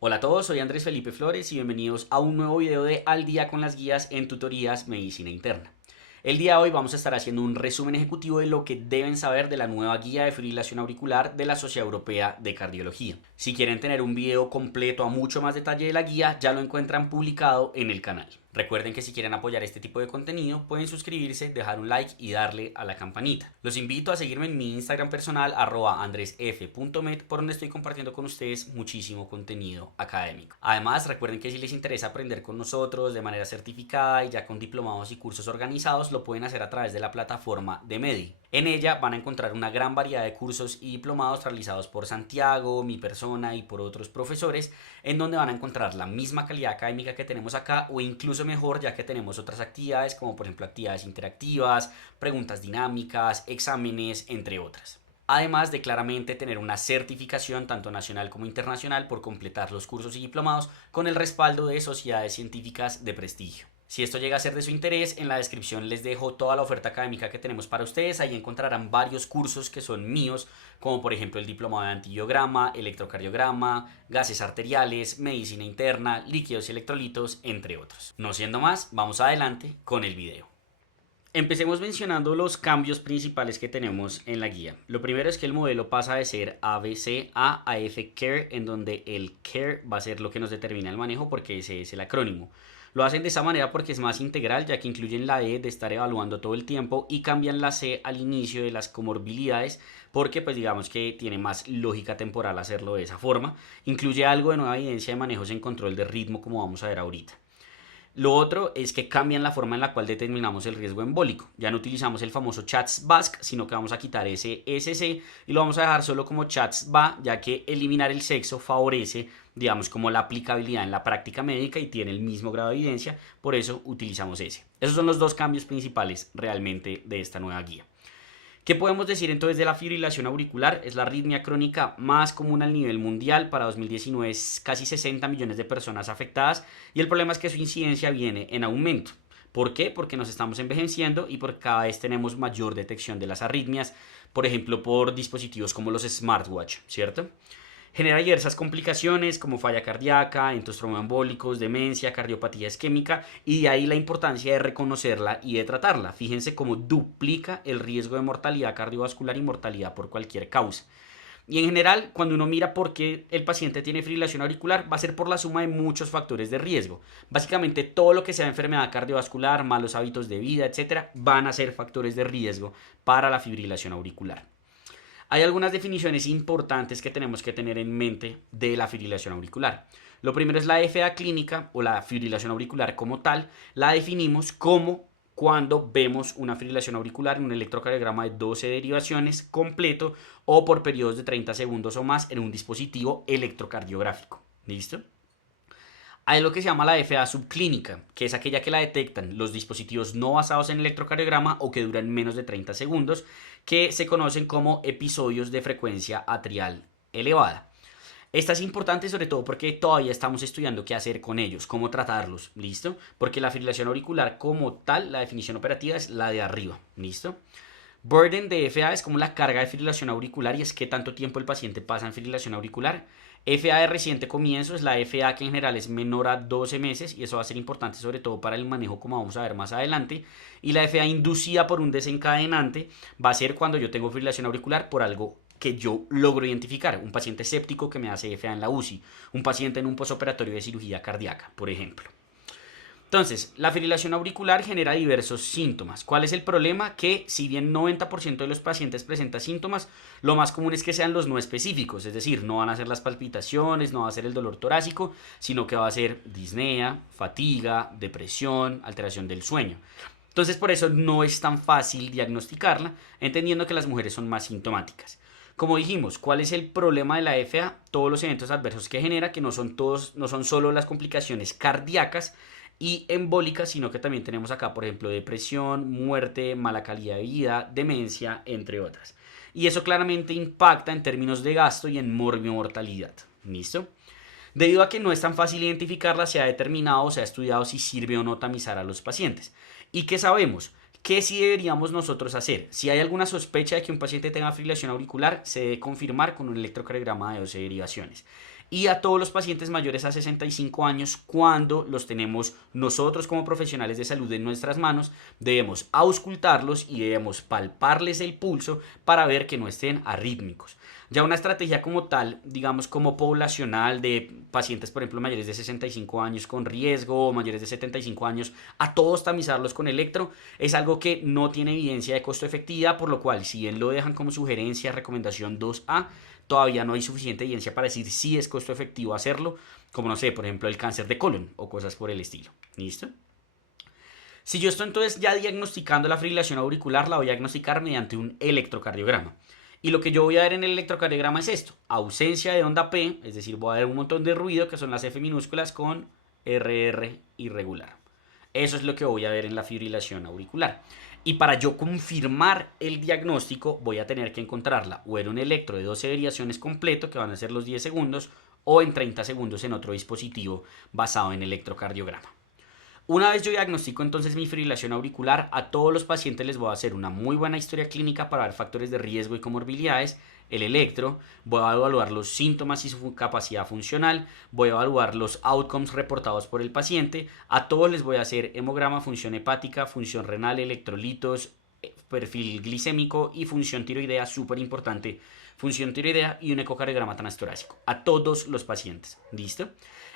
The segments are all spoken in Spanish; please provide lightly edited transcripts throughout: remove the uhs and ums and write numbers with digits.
Hola a todos, soy Andrés Felipe Flores y bienvenidos a un nuevo video de Al día con las guías en tutorías Medicina Interna. El día de hoy vamos a estar haciendo un resumen ejecutivo de lo que deben saber de la nueva guía de fibrilación auricular de la Sociedad Europea de Cardiología. Si quieren tener un video completo a mucho más detalle de la guía, ya lo encuentran publicado en el canal. Recuerden que si quieren apoyar este tipo de contenido, pueden suscribirse, dejar un like y darle a la campanita. Los invito a seguirme en mi Instagram personal, @andresf.med, por donde estoy compartiendo con ustedes muchísimo contenido académico. Además, recuerden que si les interesa aprender con nosotros de manera certificada y ya con diplomados y cursos organizados, lo pueden hacer a través de la plataforma de Medi. En ella van a encontrar una gran variedad de cursos y diplomados realizados por Santiago, mi persona y por otros profesores, en donde van a encontrar la misma calidad académica que tenemos acá o incluso mejor, ya que tenemos otras actividades como por ejemplo actividades interactivas, preguntas dinámicas, exámenes, entre otras. Además de claramente tener una certificación tanto nacional como internacional por completar los cursos y diplomados con el respaldo de sociedades científicas de prestigio. Si esto llega a ser de su interés, en la descripción les dejo toda la oferta académica que tenemos para ustedes. Ahí encontrarán varios cursos que son míos, como por ejemplo el diplomado de antibiograma, electrocardiograma, gases arteriales, medicina interna, líquidos y electrolitos, entre otros. No siendo más, vamos adelante con el video. Empecemos mencionando los cambios principales que tenemos en la guía. Lo primero es que el modelo pasa de ser ABC a AF Care, en donde el Care va a ser lo que nos determina el manejo porque ese es el acrónimo. Lo hacen de esa manera porque es más integral, ya que incluyen la E de estar evaluando todo el tiempo y cambian la C al inicio de las comorbilidades porque pues digamos que tiene más lógica temporal hacerlo de esa forma. Incluye algo de nueva evidencia de manejos en control de ritmo como vamos a ver ahorita. Lo otro es que cambian la forma en la cual determinamos el riesgo embólico. Ya no utilizamos el famoso CHATS-BASC, sino que vamos a quitar ese SC y lo vamos a dejar solo como CHATS-BA, ya que eliminar el sexo favorece, digamos, como la aplicabilidad en la práctica médica y tiene el mismo grado de evidencia, por eso utilizamos ese. Esos son los dos cambios principales realmente de esta nueva guía. ¿Qué podemos decir entonces de la fibrilación auricular? Es la arritmia crónica más común a nivel mundial. Para 2019 es casi 60 millones de personas afectadas y el problema es que su incidencia viene en aumento. ¿Por qué? Porque nos estamos envejeciendo y porque cada vez tenemos mayor detección de las arritmias, por ejemplo por dispositivos como los smartwatch, ¿cierto? Genera diversas complicaciones como falla cardíaca, eventos tromboembólicos, demencia, cardiopatía isquémica y de ahí la importancia de reconocerla y de tratarla. Fíjense cómo duplica el riesgo de mortalidad cardiovascular y mortalidad por cualquier causa. Y en general, cuando uno mira por qué el paciente tiene fibrilación auricular, va a ser por la suma de muchos factores de riesgo. Básicamente todo lo que sea enfermedad cardiovascular, malos hábitos de vida, etcétera, van a ser factores de riesgo para la fibrilación auricular. Hay algunas definiciones importantes que tenemos que tener en mente de la fibrilación auricular. Lo primero es la FA clínica o la fibrilación auricular como tal. La definimos como cuando vemos una fibrilación auricular en un electrocardiograma de 12 derivaciones completo o por periodos de 30 segundos o más en un dispositivo electrocardiográfico. ¿Listo? Hay lo que se llama la FA subclínica, que es aquella que la detectan los dispositivos no basados en electrocardiograma o que duran menos de 30 segundos, que se conocen como episodios de frecuencia atrial elevada. Esta es importante sobre todo porque todavía estamos estudiando qué hacer con ellos, cómo tratarlos, ¿listo? Porque la fibrilación auricular como tal, la definición operativa es la de arriba, ¿listo? Burden de FA es como la carga de fibrilación auricular y es que tanto tiempo el paciente pasa en fibrilación auricular. FA de reciente comienzo es la FA que en general es menor a 12 meses y eso va a ser importante sobre todo para el manejo como vamos a ver más adelante. Y la FA inducida por un desencadenante va a ser cuando yo tengo fibrilación auricular por algo que yo logro identificar. Un paciente séptico que me hace FA en la UCI, un paciente en un posoperatorio de cirugía cardíaca, por ejemplo. Entonces, la fibrilación auricular genera diversos síntomas. ¿Cuál es el problema? Que si bien 90% de los pacientes presenta síntomas, lo más común es que sean los no específicos, es decir, no van a ser las palpitaciones, no va a ser el dolor torácico, sino que va a ser disnea, fatiga, depresión, alteración del sueño. Entonces, por eso no es tan fácil diagnosticarla, entendiendo que las mujeres son más sintomáticas. Como dijimos, ¿cuál es el problema de la FA? Todos los eventos adversos que genera, que no son solo las complicaciones cardíacas y embólicas, sino que también tenemos acá, por ejemplo, depresión, muerte, mala calidad de vida, demencia, entre otras. Y eso claramente impacta en términos de gasto y en morbimortalidad. ¿Listo? Debido a que no es tan fácil identificarla, se ha determinado o se ha estudiado si sirve o no tamizar a los pacientes. ¿Y qué sabemos? ¿Qué sí deberíamos nosotros hacer? Si hay alguna sospecha de que un paciente tenga fibrilación auricular, se debe confirmar con un electrocardiograma de 12 derivaciones. y a todos los pacientes mayores a 65 años, cuando los tenemos nosotros como profesionales de salud en nuestras manos, debemos auscultarlos y debemos palparles el pulso para ver que no estén arrítmicos. Ya una estrategia como tal, digamos como poblacional de pacientes, por ejemplo, mayores de 65 años con riesgo o mayores de 75 años, a todos tamizarlos con electro, es algo que no tiene evidencia de costo efectividad, por lo cual si bien lo dejan como sugerencia, recomendación 2A, todavía no hay suficiente evidencia para decir si es costo efectivo hacerlo, como no sé, por ejemplo, el cáncer de colon o cosas por el estilo. ¿Listo? Si yo estoy entonces ya diagnosticando la fibrilación auricular, la voy a diagnosticar mediante un electrocardiograma. Y lo que yo voy a ver en el electrocardiograma es esto: ausencia de onda P, es decir, voy a ver un montón de ruido, que son las F minúsculas, con RR irregular. Eso es lo que voy a ver en la fibrilación auricular. Y para yo confirmar el diagnóstico, voy a tener que encontrarla o en un electro de 12 variaciones completo, que van a ser los 10 segundos, o en 30 segundos en otro dispositivo basado en electrocardiograma. Una vez yo diagnostico entonces mi fibrilación auricular, a todos los pacientes les voy a hacer una muy buena historia clínica para ver factores de riesgo y comorbilidades, el electro, voy a evaluar los síntomas y su capacidad funcional, voy a evaluar los outcomes reportados por el paciente, a todos les voy a hacer hemograma, función hepática, función renal, electrolitos, perfil glicémico y función tiroidea, súper importante, función tiroidea y un ecocardiograma transtorácico, a todos los pacientes. ¿Listo?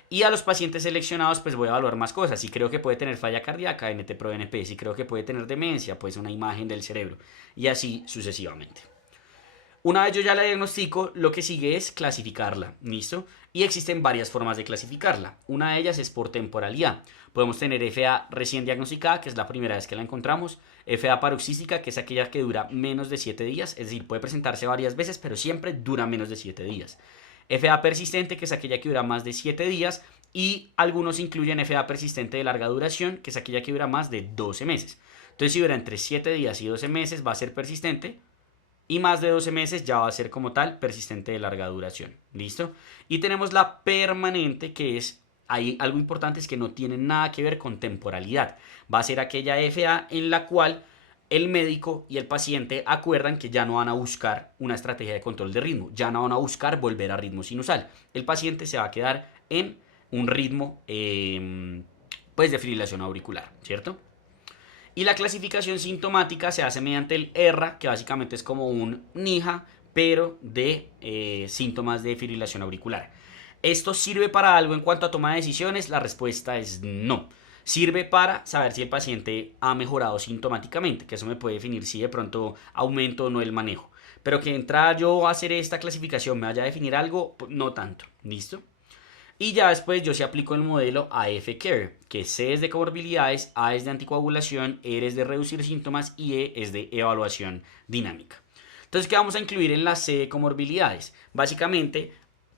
Y a los pacientes seleccionados pues voy a evaluar más cosas. Si creo que puede tener falla cardíaca, NT-proBNP. Si creo que puede tener demencia, pues una imagen del cerebro. Y así sucesivamente. Una vez yo ya la diagnostico, lo que sigue es clasificarla. ¿Listo? Y existen varias formas de clasificarla. Una de ellas es por temporalidad. Podemos tener FA recién diagnosticada, que es la primera vez que la encontramos. FA paroxística, que es aquella que dura menos de 7 días. Es decir, puede presentarse varias veces, pero siempre dura menos de 7 días. FA persistente, que es aquella que dura más de 7 días, y algunos incluyen FA persistente de larga duración, que es aquella que dura más de 12 meses. Entonces, si dura entre 7 días y 12 meses, va a ser persistente, y más de 12 meses ya va a ser como tal persistente de larga duración. ¿Listo? Y tenemos la permanente, que es, ahí algo importante es que no tiene nada que ver con temporalidad. Va a ser aquella FA en la cual el médico y el paciente acuerdan que ya no van a buscar una estrategia de control de ritmo, ya no van a buscar volver a ritmo sinusal. El paciente se va a quedar en un ritmo pues de fibrilación auricular, ¿cierto? Y la clasificación sintomática se hace mediante el ERRA, que básicamente es como un NIHA, pero de síntomas de fibrilación auricular. ¿Esto sirve para algo en cuanto a toma de decisiones? La respuesta es no. Sirve para saber si el paciente ha mejorado sintomáticamente, que eso me puede definir si de pronto aumento o no el manejo. Pero que entrar yo a hacer esta clasificación me vaya a definir algo, no tanto. ¿Listo? Y ya después yo sí aplico el modelo AF-CARE, que C es de comorbilidades, A es de anticoagulación, R es de reducir síntomas y E es de evaluación dinámica. Entonces, ¿qué vamos a incluir en la C de comorbilidades? Básicamente,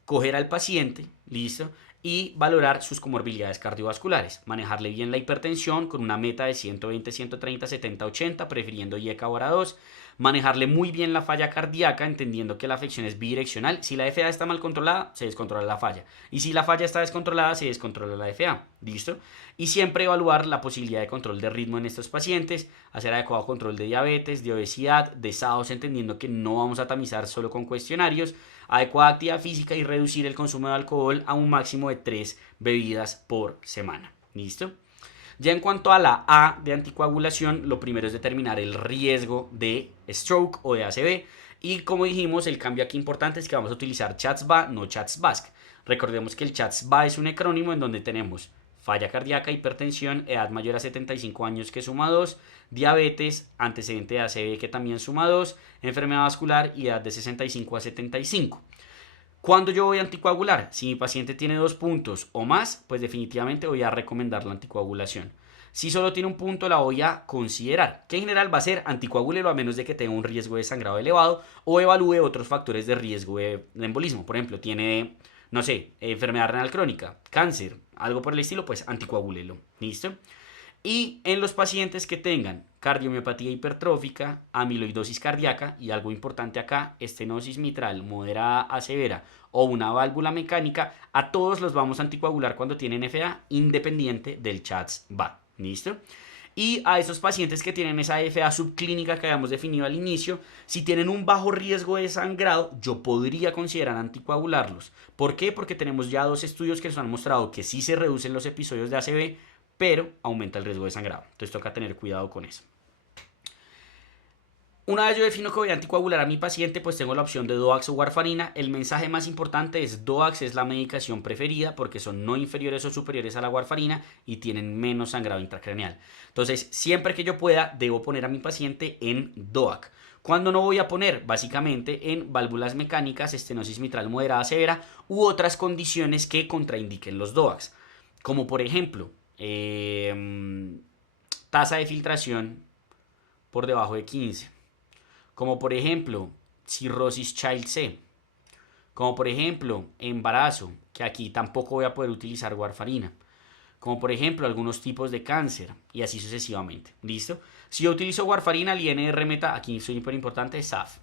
coger al paciente, listo, y valorar sus comorbilidades cardiovasculares. Manejarle bien la hipertensión con una meta de 120, 130, 70, 80, prefiriendo IECA hora 2. Manejarle muy bien la falla cardíaca, entendiendo que la afección es bidireccional. Si la FA está mal controlada, se descontrola la falla. Y si la falla está descontrolada, se descontrola la FA. ¿Listo? Y siempre evaluar la posibilidad de control de ritmo en estos pacientes, hacer adecuado control de diabetes, de obesidad, de SAOS, entendiendo que no vamos a tamizar solo con cuestionarios, adecuada actividad física y reducir el consumo de alcohol a un máximo de 3 bebidas por semana. ¿Listo? Ya en cuanto a la A de anticoagulación, lo primero es determinar el riesgo de stroke o de ACV. Y como dijimos, el cambio aquí importante es que vamos a utilizar CHADS-BA, no CHADS-VASc. Recordemos que el CHADS-BA es un acrónimo en donde tenemos falla cardíaca, hipertensión, edad mayor a 75 años que suma 2, diabetes, antecedente de ACV que también suma 2, enfermedad vascular y edad de 65 a 75. ¿Cuándo yo voy a anticoagular? Si mi paciente tiene 2 puntos o más, pues definitivamente voy a recomendar la anticoagulación. Si solo tiene un punto, la voy a considerar, que en general va a ser anticoagúlelo a menos de que tenga un riesgo de sangrado elevado o evalúe otros factores de riesgo de embolismo. Por ejemplo, tiene, no sé, enfermedad renal crónica, cáncer, algo por el estilo, pues anticoagúlelo. ¿Listo? Y en los pacientes que tengan cardiomiopatía hipertrófica, amiloidosis cardíaca y algo importante acá, estenosis mitral moderada a severa o una válvula mecánica, a todos los vamos a anticoagular cuando tienen FA independiente del CHADS-BA. ¿Listo? Y a esos pacientes que tienen esa FA subclínica que habíamos definido al inicio, si tienen un bajo riesgo de sangrado, yo podría considerar anticoagularlos. ¿Por qué? Porque tenemos ya 2 estudios que nos han mostrado que sí se reducen los episodios de ACV, pero aumenta el riesgo de sangrado. Entonces toca tener cuidado con eso. Una vez yo defino que voy a anticoagular a mi paciente, pues tengo la opción de DOACs o warfarina. El mensaje más importante es DOACs es la medicación preferida porque son no inferiores o superiores a la warfarina y tienen menos sangrado intracraneal. Entonces, siempre que yo pueda, debo poner a mi paciente en DOAC. ¿Cuándo no voy a poner? Básicamente en válvulas mecánicas, estenosis mitral moderada severa u otras condiciones que contraindiquen los DOACs. Como por ejemplo, tasa de filtración por debajo de 15. Como por ejemplo, cirrosis child C. Como por ejemplo, embarazo, que aquí tampoco voy a poder utilizar warfarina. Como por ejemplo, algunos tipos de cáncer y así sucesivamente. ¿Listo? Si yo utilizo warfarina, el INR meta, aquí es súper importante, SAF.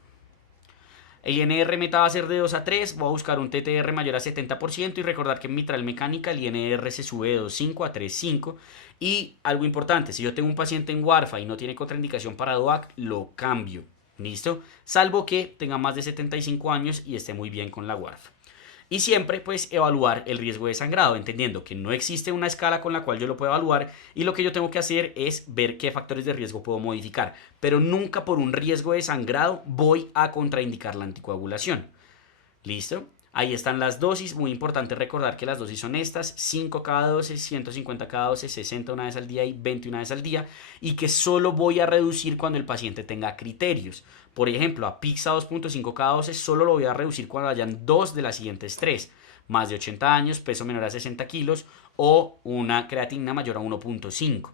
El INR meta va a ser de 2 a 3, voy a buscar un TTR mayor a 70% y recordar que en mitral mecánica el INR se sube de 2.5 a 3.5. Y algo importante, si yo tengo un paciente en warfa y no tiene contraindicación para DOAC, lo cambio. ¿Listo? Salvo que tenga más de 75 años y esté muy bien con la warfa. Y siempre pues evaluar el riesgo de sangrado, entendiendo que no existe una escala con la cual yo lo pueda evaluar y lo que yo tengo que hacer es ver qué factores de riesgo puedo modificar. Pero nunca por un riesgo de sangrado voy a contraindicar la anticoagulación. ¿Listo? Ahí están las dosis, muy importante recordar que las dosis son estas, 5 cada 12, 150 cada 12, 60 una vez al día y 20 una vez al día, y que solo voy a reducir cuando el paciente tenga criterios. Por ejemplo, a Pixa 2.5 cada 12 solo lo voy a reducir cuando hayan 2 de las siguientes 3, más de 80 años, peso menor a 60 kilos o una creatinina mayor a 1.5.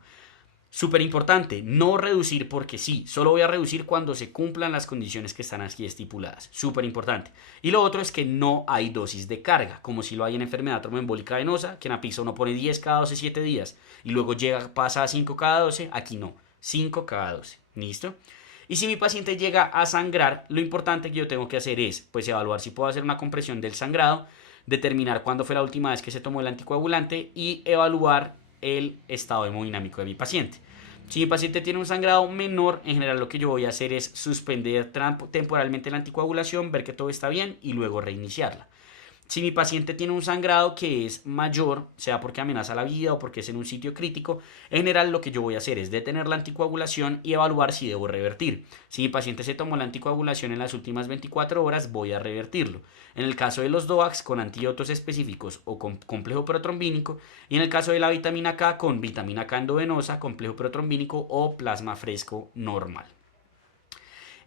Súper importante, no reducir porque sí, solo voy a reducir cuando se cumplan las condiciones que están aquí estipuladas. Súper importante. Y lo otro es que no hay dosis de carga, como si lo hay en enfermedad tromboembólica venosa, que en Apixa uno pone 10 cada 12, 7 días, y luego pasa a 5 cada 12, aquí no, 5 cada 12. ¿Listo? Y si mi paciente llega a sangrar, lo importante que yo tengo que hacer es, pues, evaluar si puedo hacer una compresión del sangrado, determinar cuándo fue la última vez que se tomó el anticoagulante y evaluar el estado hemodinámico de mi paciente. Si mi paciente tiene un sangrado menor, en general lo que yo voy a hacer es suspender temporalmente la anticoagulación, ver que todo está bien y luego reiniciarla. Si mi paciente tiene un sangrado que es mayor, sea porque amenaza la vida o porque es en un sitio crítico, en general lo que yo voy a hacer es detener la anticoagulación y evaluar si debo revertir. Si mi paciente se tomó la anticoagulación en las últimas 24 horas, voy a revertirlo. En el caso de los DOACs, con antídotos específicos o con complejo protrombínico, y en el caso de la vitamina K, con vitamina K endovenosa, complejo protrombínico o plasma fresco normal.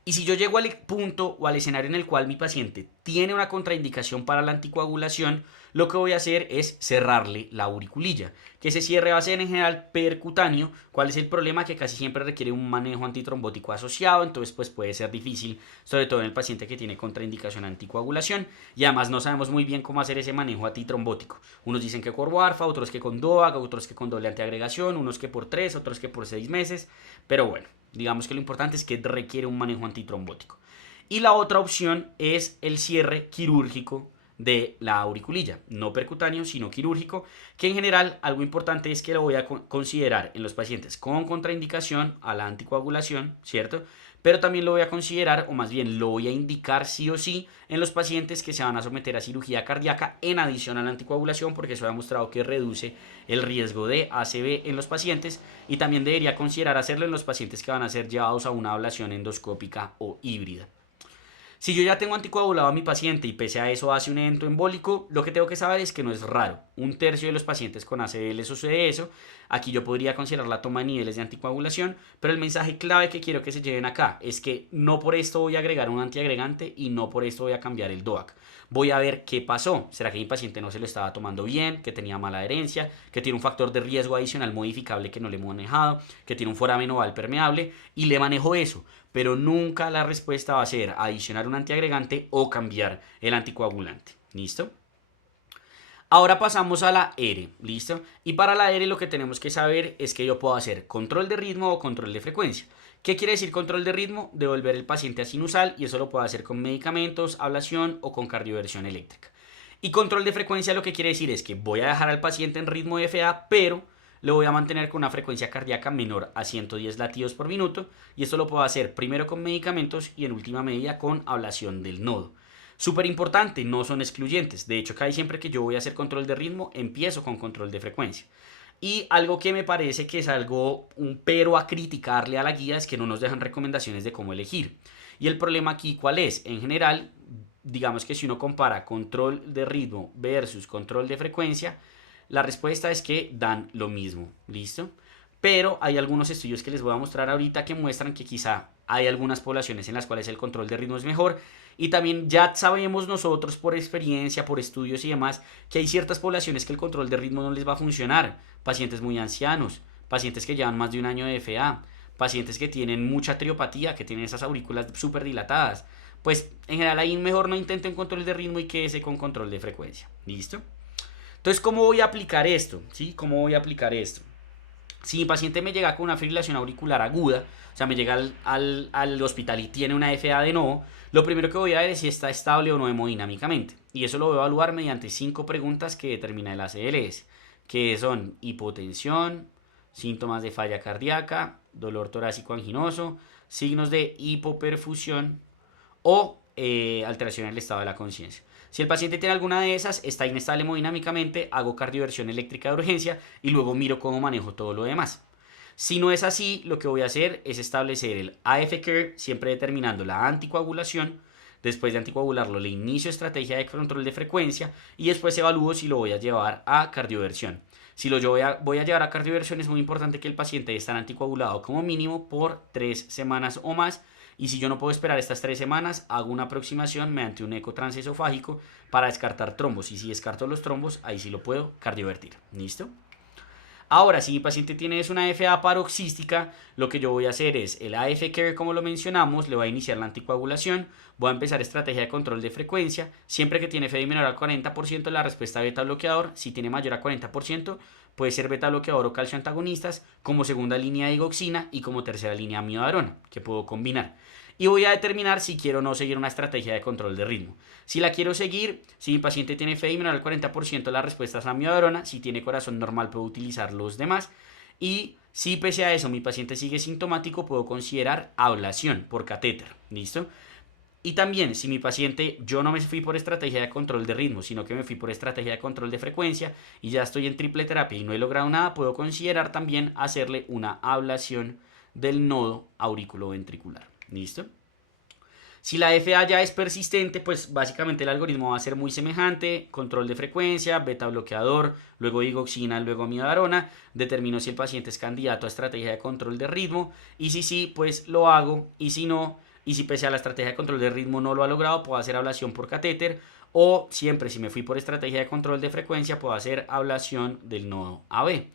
Y si yo llego al punto o al escenario en el cual mi paciente tiene una contraindicación para la anticoagulación, lo que voy a hacer es cerrarle la auriculilla. Que ese cierre va a ser en general percutáneo. ¿Cuál es el problema? Que casi siempre requiere un manejo antitrombótico asociado, entonces pues puede ser difícil, sobre todo en el paciente que tiene contraindicación a anticoagulación. Y además no sabemos muy bien cómo hacer ese manejo antitrombótico. Unos dicen que con warfa, otros que con DOAC, otros que con doble antiagregación, unos que por 3, otros que por 6 meses. Pero bueno, digamos que lo importante es que requiere un manejo antitrombótico. Y la otra opción es el cierre quirúrgico de la auriculilla, no percutáneo, sino quirúrgico, que en general algo importante es que lo voy a considerar en los pacientes con contraindicación a la anticoagulación, ¿cierto? Pero también lo voy a considerar, o más bien lo voy a indicar sí o sí, en los pacientes que se van a someter a cirugía cardíaca en adición a la anticoagulación, porque eso ha demostrado que reduce el riesgo de ACV en los pacientes, y también debería considerar hacerlo en los pacientes que van a ser llevados a una ablación endoscópica o híbrida. Si yo ya tengo anticoagulado a mi paciente y pese a eso hace un evento embólico, lo que tengo que saber es que no es raro. 1/3 de los pacientes con ACV les sucede eso. Aquí yo podría considerar la toma de niveles de anticoagulación, pero el mensaje clave que quiero que se lleven acá es que no por esto voy a agregar un antiagregante y no por esto voy a cambiar el DOAC. Voy a ver qué pasó. ¿Será que mi paciente no se lo estaba tomando bien, que tenía mala adherencia, que tiene un factor de riesgo adicional modificable que no le hemos manejado, que tiene un foramen oval permeable y le manejo eso? Pero nunca la respuesta va a ser adicionar un antiagregante o cambiar el anticoagulante. ¿Listo? Ahora pasamos a la R, ¿listo? Y para la R lo que tenemos que saber es que yo puedo hacer control de ritmo o control de frecuencia. ¿Qué quiere decir control de ritmo? Devolver el paciente a sinusal, y eso lo puedo hacer con medicamentos, ablación o con cardioversión eléctrica. Y control de frecuencia lo que quiere decir es que voy a dejar al paciente en ritmo de FA, pero lo voy a mantener con una frecuencia cardíaca menor a 110 latidos por minuto y esto lo puedo hacer primero con medicamentos y en última medida con ablación del nodo. Súper importante, no son excluyentes. De hecho, casi siempre que yo voy a hacer control de ritmo, empiezo con control de frecuencia. Y algo que me parece que es un pero a criticarle a la guía es que no nos dejan recomendaciones de cómo elegir. Y el problema aquí, ¿cuál es? En general, digamos que si uno compara control de ritmo versus control de frecuencia, la respuesta es que dan lo mismo, ¿listo? Pero hay algunos estudios que les voy a mostrar ahorita que muestran que quizá hay algunas poblaciones en las cuales el control de ritmo es mejor y también ya sabemos nosotros por experiencia, por estudios y demás, que hay ciertas poblaciones que el control de ritmo no les va a funcionar. Pacientes muy ancianos, pacientes que llevan más de un año de FA, pacientes que tienen mucha triopatía, que tienen esas aurículas súper dilatadas. Pues en general ahí mejor no intenten control de ritmo y quédese con control de frecuencia. ¿Listo? Entonces, ¿cómo voy a aplicar esto? ¿Sí? ¿Cómo voy a aplicar esto? Si mi paciente me llega con una fibrilación auricular aguda, o sea, me llega al hospital y tiene una FA de nuevo, lo primero que voy a ver es si está estable o no hemodinámicamente. Y eso lo voy a evaluar mediante 5 preguntas que determina el ACLS, que son hipotensión, síntomas de falla cardíaca, dolor torácico anginoso, signos de hipoperfusión o alteración en el estado de la conciencia. Si el paciente tiene alguna de esas, está inestable hemodinámicamente, hago cardioversión eléctrica de urgencia y luego miro cómo manejo todo lo demás. Si no es así, lo que voy a hacer es establecer el AF curve, siempre determinando la anticoagulación. Después de anticoagularlo, le inicio estrategia de control de frecuencia y después evalúo si lo voy a llevar a cardioversión. Si lo voy a llevar a cardioversión, es muy importante que el paciente esté anticoagulado como mínimo por 3 semanas o más. Y si yo no puedo esperar estas 3 semanas, hago una aproximación mediante un eco transesofágico para descartar trombos. Y si descarto los trombos, ahí sí lo puedo cardiovertir. ¿Listo? Ahora, si mi paciente tiene una FA paroxística, lo que yo voy a hacer es el AF Care, como lo mencionamos, le voy a iniciar la anticoagulación, voy a empezar estrategia de control de frecuencia, siempre que tiene FDI menor al 40%, la respuesta beta bloqueador, si tiene mayor a 40%, puede ser beta bloqueador o calcio antagonistas, como segunda línea de digoxina y como tercera línea amiodarona, que puedo combinar. Y voy a determinar si quiero o no seguir una estrategia de control de ritmo. Si la quiero seguir, si mi paciente tiene FDI menor al 40%, la respuesta es amiodarona. Si tiene corazón normal, puedo utilizar los demás. Y si pese a eso mi paciente sigue sintomático, puedo considerar ablación por catéter. ¿Listo? Y también, si mi paciente, yo no me fui por estrategia de control de ritmo, sino que me fui por estrategia de control de frecuencia y ya estoy en triple terapia y no he logrado nada, puedo considerar también hacerle una ablación del nodo auriculoventricular. ¿Listo? Si la FA ya es persistente, pues básicamente el algoritmo va a ser muy semejante, control de frecuencia, beta bloqueador, luego digoxina, luego amiodarona, determino si el paciente es candidato a estrategia de control de ritmo y si sí, pues lo hago y si no, y si pese a la estrategia de control de ritmo no lo ha logrado, puedo hacer ablación por catéter o siempre si me fui por estrategia de control de frecuencia, puedo hacer ablación del nodo AB,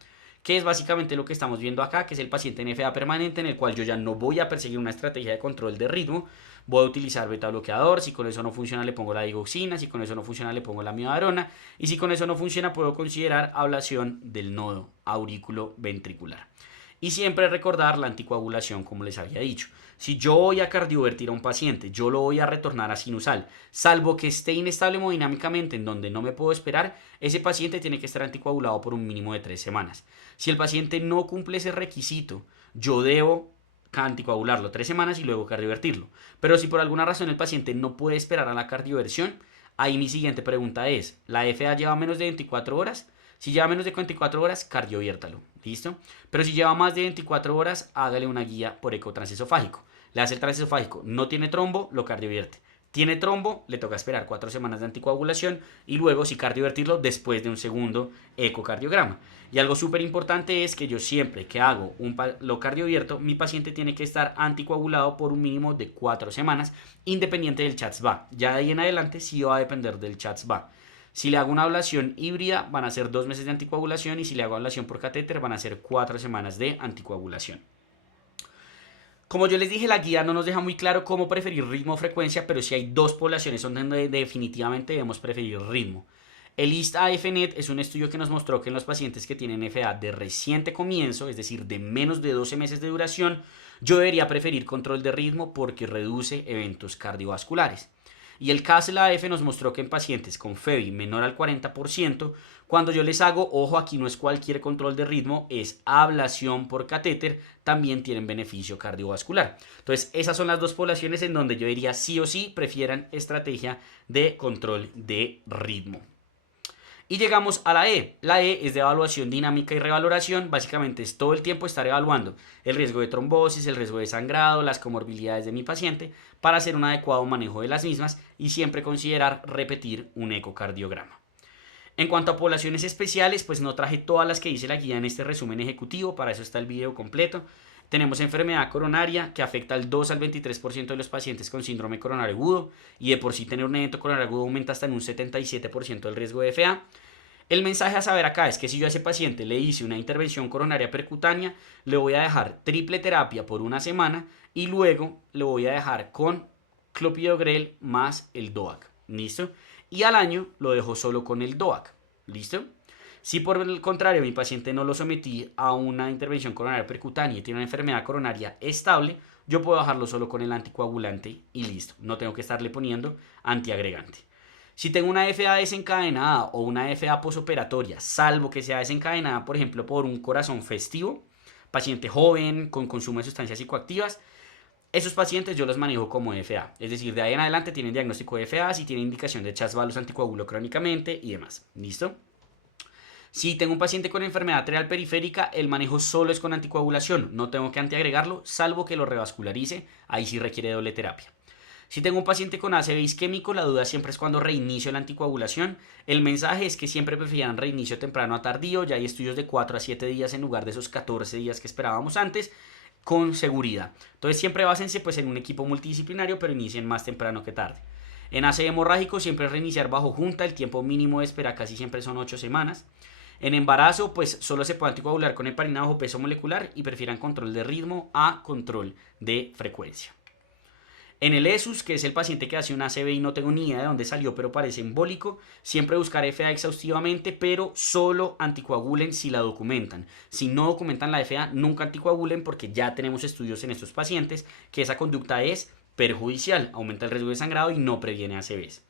que es básicamente lo que estamos viendo acá, que es el paciente en FA permanente, en el cual yo ya no voy a perseguir una estrategia de control de ritmo, voy a utilizar beta bloqueador, si con eso no funciona le pongo la digoxina, si con eso no funciona le pongo la amiodarona, y si con eso no funciona puedo considerar ablación del nodo auriculoventricular. Y siempre recordar la anticoagulación, como les había dicho. Si yo voy a cardiovertir a un paciente, yo lo voy a retornar a sinusal, salvo que esté inestable hemodinámicamente en donde no me puedo esperar, ese paciente tiene que estar anticoagulado por un mínimo de 3 semanas. Si el paciente no cumple ese requisito, yo debo anticoagularlo 3 semanas y luego cardiovertirlo. Pero si por alguna razón el paciente no puede esperar a la cardioversión, ahí mi siguiente pregunta es, ¿la FA lleva menos de 24 horas? Si lleva menos de 24 horas, cardioviértalo. ¿Listo? Pero si lleva más de 24 horas, hágale una guía por eco transesofágico. Le hace el transesofágico, no tiene trombo, lo cardiovierte. Tiene trombo, le toca esperar 4 semanas de anticoagulación y luego si cardiovertirlo después de un segundo ecocardiograma. Y algo súper importante es que yo siempre que hago lo cardiovierto, mi paciente tiene que estar anticoagulado por un mínimo de 4 semanas, independiente del CHADS-VA. Ya de ahí en adelante sí va a depender del CHADS-VA. Si le hago una ablación híbrida, van a ser 2 meses de anticoagulación y si le hago ablación por catéter, van a ser 4 semanas de anticoagulación. Como yo les dije, la guía no nos deja muy claro cómo preferir ritmo o frecuencia, pero sí hay 2 poblaciones donde definitivamente debemos preferir ritmo. El IST-AFNet es un estudio que nos mostró que en los pacientes que tienen FA de reciente comienzo, es decir, de menos de 12 meses de duración, yo debería preferir control de ritmo porque reduce eventos cardiovasculares. Y el CASL-AF nos mostró que en pacientes con FEBI menor al 40%, cuando yo les hago, ojo, aquí no es cualquier control de ritmo, es ablación por catéter, también tienen beneficio cardiovascular. Entonces, esas son las dos poblaciones en donde yo diría sí o sí prefieran estrategia de control de ritmo. Y llegamos a la E. La E es de evaluación dinámica y revaloración. Básicamente es todo el tiempo estar evaluando el riesgo de trombosis, el riesgo de sangrado, las comorbilidades de mi paciente para hacer un adecuado manejo de las mismas y siempre considerar repetir un ecocardiograma. En cuanto a poblaciones especiales, pues no traje todas las que dice la guía en este resumen ejecutivo, para eso está el video completo. Tenemos enfermedad coronaria que afecta al 2 al 23% de los pacientes con síndrome coronario agudo y de por sí tener un evento coronario agudo aumenta hasta en un 77% el riesgo de FA. El mensaje a saber acá es que si yo a ese paciente le hice una intervención coronaria percutánea, le voy a dejar triple terapia por una semana y luego le voy a dejar con clopidogrel más el DOAC. ¿Listo? Y al año lo dejo solo con el DOAC. ¿Listo? Si por el contrario mi paciente no lo sometí a una intervención coronaria percutánea y tiene una enfermedad coronaria estable, yo puedo dejarlo solo con el anticoagulante y listo. No tengo que estarle poniendo antiagregante. Si tengo una FA desencadenada o una FA posoperatoria, salvo que sea desencadenada, por ejemplo, por un corazón festivo, paciente joven con consumo de sustancias psicoactivas, esos pacientes yo los manejo como FA. Es decir, de ahí en adelante tienen diagnóstico de FA, si tienen indicación de CHAS-VAL los anticoagulo crónicamente y demás. ¿Listo? Si tengo un paciente con enfermedad arterial periférica, el manejo solo es con anticoagulación. No tengo que antiagregarlo, salvo que lo revascularice. Ahí sí requiere doble terapia. Si tengo un paciente con ACV isquémico, la duda siempre es cuando reinicio la anticoagulación. El mensaje es que siempre prefieran reinicio temprano a tardío. Ya hay estudios de 4 a 7 días en lugar de esos 14 días que esperábamos antes, con seguridad. Entonces siempre básense pues en un equipo multidisciplinario, pero inicien más temprano que tarde. En ACV hemorrágico siempre es reiniciar bajo junta. El tiempo mínimo de espera casi siempre son 8 semanas. En embarazo, pues solo se puede anticoagular con heparina bajo peso molecular y prefieran control de ritmo a control de frecuencia. En el ESUS, que es el paciente que hace una ACV y no tengo ni idea de dónde salió, pero parece embólico, siempre buscar FA exhaustivamente, pero solo anticoagulen si la documentan. Si no documentan la FA, nunca anticoagulen porque ya tenemos estudios en estos pacientes que esa conducta es perjudicial, aumenta el riesgo de sangrado y no previene ACVs.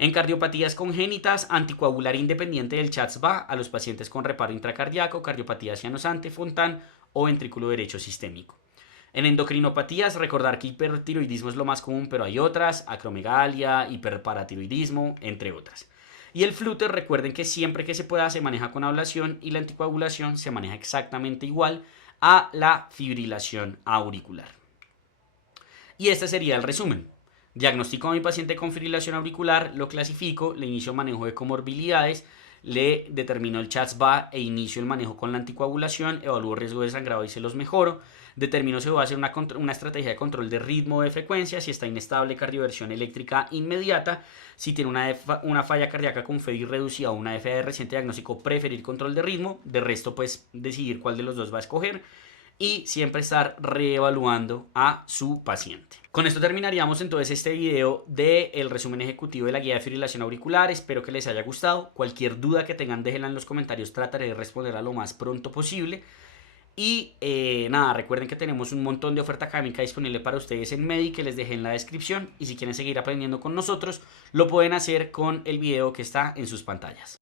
En cardiopatías congénitas, anticoagular independiente del CHAS-VA a los pacientes con reparo intracardíaco, cardiopatía cianosante, Fontan o ventrículo derecho sistémico. En endocrinopatías, recordar que hipertiroidismo es lo más común, pero hay otras, acromegalia, hiperparatiroidismo, entre otras. Y el flúter, recuerden que siempre que se pueda se maneja con ablación y la anticoagulación se maneja exactamente igual a la fibrilación auricular. Y este sería el resumen. Diagnostico a mi paciente con fibrilación auricular, lo clasifico, le inicio manejo de comorbilidades, le determino el CHAS-VA e inicio el manejo con la anticoagulación, evalúo riesgo de sangrado y se los mejoro, determino si voy a hacer una estrategia de control de ritmo o de frecuencia, si está inestable, cardioversión eléctrica inmediata, si tiene una falla cardíaca con FEBI reducida o una FA de reciente diagnóstico, preferir control de ritmo, de resto pues decidir cuál de los dos va a escoger y siempre estar reevaluando a su paciente. Con esto terminaríamos entonces este video del resumen ejecutivo de la guía de fibrilación auricular. Espero que les haya gustado. Cualquier duda que tengan déjenla en los comentarios, trataré de responderla lo más pronto posible. Y nada, recuerden que tenemos un montón de oferta académica disponible para ustedes en Medi, que les dejé en la descripción. Y si quieren seguir aprendiendo con nosotros, lo pueden hacer con el video que está en sus pantallas.